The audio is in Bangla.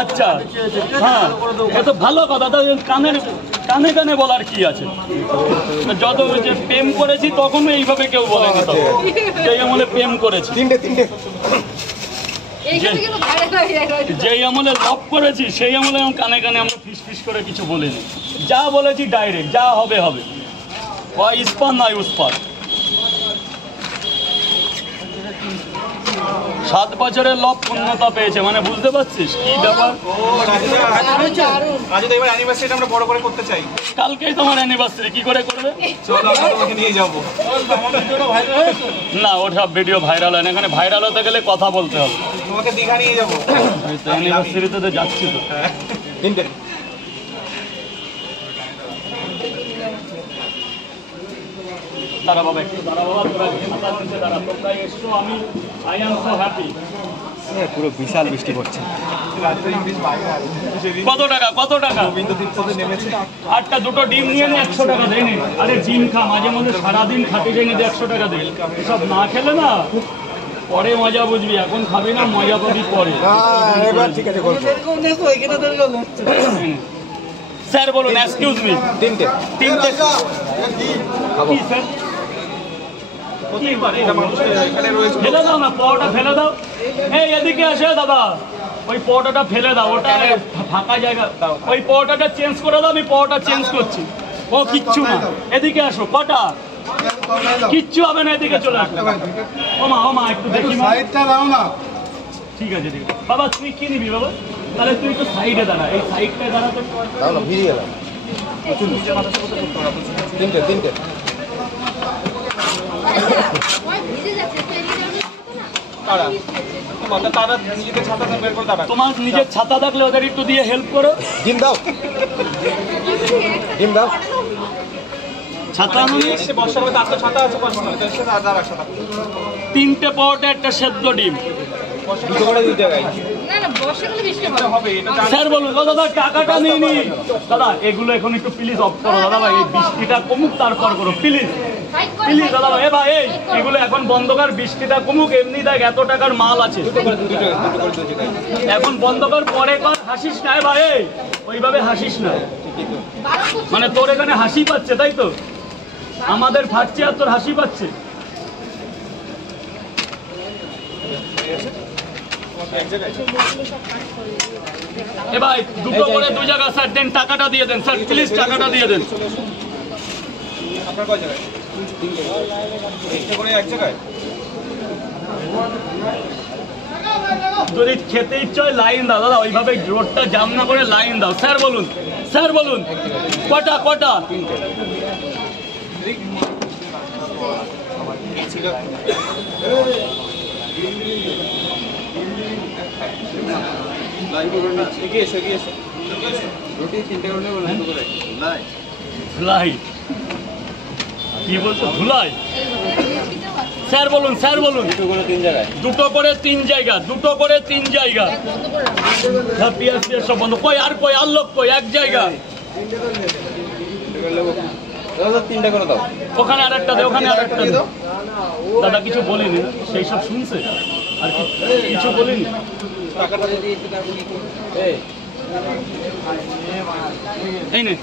আচ্ছা হ্যাঁ এত ভালো কথা, কানে কানে কানে বলার কি আছে? যত যে প্রেম করেছি তখন এইভাবে কেউ বলেনি, তো যেই আমলে প্রেম করেছি, যেই আমলে লভ করেছি সেই আমলে কানে কানে আমরা ফিস ফিস করে কিছু বলিনি। যা বলেছি ডাইরেক্ট, যা হবে হবে, ইস্পাত নয় উস্পাত। 7 বছরের লব পূর্ণতা পেয়েছে, মানে বুঝতে পারছিস কি ব্যাপার? আমরা বড় করে করতে চাই। কালকেই তোমার অ্যানিভার্সারি, কি করে করবে? নিয়ে যাবো না, ওটা ভিডিও ভাইরাল হয় না, এখানে ভাইরাল হতে গেলে কথা বলতে হবে। তোমাকে দীঘা নিয়ে যাবো, অ্যানিভার্সারিতে তো যাচ্ছি তো। দাঁড়া বাবা, একটু দাঁড়া বাবা, দাঁড়া, তোমরা এসছো, আমি আই এম সো হ্যাপি। পুরো বিশাল বৃষ্টি পড়ছে। কত টাকা? কত টাকা? আটটা দুটো ডিম নিয়ে নে, 100 টাকা দেয়নি। আরে ডিম খা, মাঝে মধ্যে সারাদিন খাটি যায়নি, 100 টাকা দেয়। এসব না খেলে না পরে মজা বুঝবি, এখন খাবি না, মজা পাবি পরে। স্যার বলুন, এক্সকিউজ মি, তিনটে কি স্যার? ফেলে দাও না, পরোটা ফেলে দাও। এই এদিকে আসে দাদা, ওই পরোটাটা ফেলে দাও, ওটা ফাঁকা জায়গা। ওই পরোটাটা চেঞ্জ করে দাও, আমি পরোটা চেঞ্জ করছি। ও কিচ্ছু না, এদিকে আসো। কটা? কিচ্ছু হবে না, এদিকে চলে আসো। ও মা একটু দেখি না। ঠিক আছে ঠিক আছে বাবা, তুই কি নিবি বাবা? তাহলে তুই একটু সাইডে দাঁড়া, এই সাইডটায় দাঁড়াতে ভিড়ে গেলাম। তিনটে তোমার নিজের ছাতা থাকলে ওদের একটু দিয়ে হেল্প করো। ডিম দাও, ডিম দাও। ছাতা তিনটে পরোটা, একটা সেদ্ধ ডিম। স্যার বলুন দাদা, টাকাটা নিয়ে নি দাদা, এগুলো এখন একটু প্লিজ অফ করো দাদা ভাই, এই বৃষ্টিটা কমুক তারপর করো প্লিজ প্লিজ দাদা ভাই। ভাই এগুলো এখন বন্ধ কর, বৃষ্টিটা কমুক। এমনি দেখ এত টাকার মাল আছে, এখন বন্ধ কর, পরে কর। হাসিস না ভাই, ওইভাবে হাসিস না। মানে তোর এখানে হাসি পাচ্ছে তাই তো? আমাদের ফাটছে আর তোর হাসি পাচ্ছে। এ ভাই দুটো করে 2 জায়গা স্যার দেন, টাকাটা দিয়ে দেন স্যার, প্লিজ টাকাটা দিয়ে দেন। যদি খেতে ইচ্ছে হয় লাইন দাও দাদা, ওইভাবে রোডটা জাম না করে লাইন দাও। স্যার বলুন, স্যার বলুন, কটা? কটা? ধুলাই কি বলছো? ধুলাই? স্যার বলুন, স্যার বলুন। দুটো করে 3 জায়গা, দুটো করে 3 জায়গা। পিয়াজ সব বন্ধ। কই আর কই আর লোক কই? এক জায়গা। 3টা করে দাও। ওখানে আরেকটা দে, ওখানে আরেকটা দে। দাদা কিছু বলিনি, সেই সব শুনছে আর কিছু বলিনি। এই নে।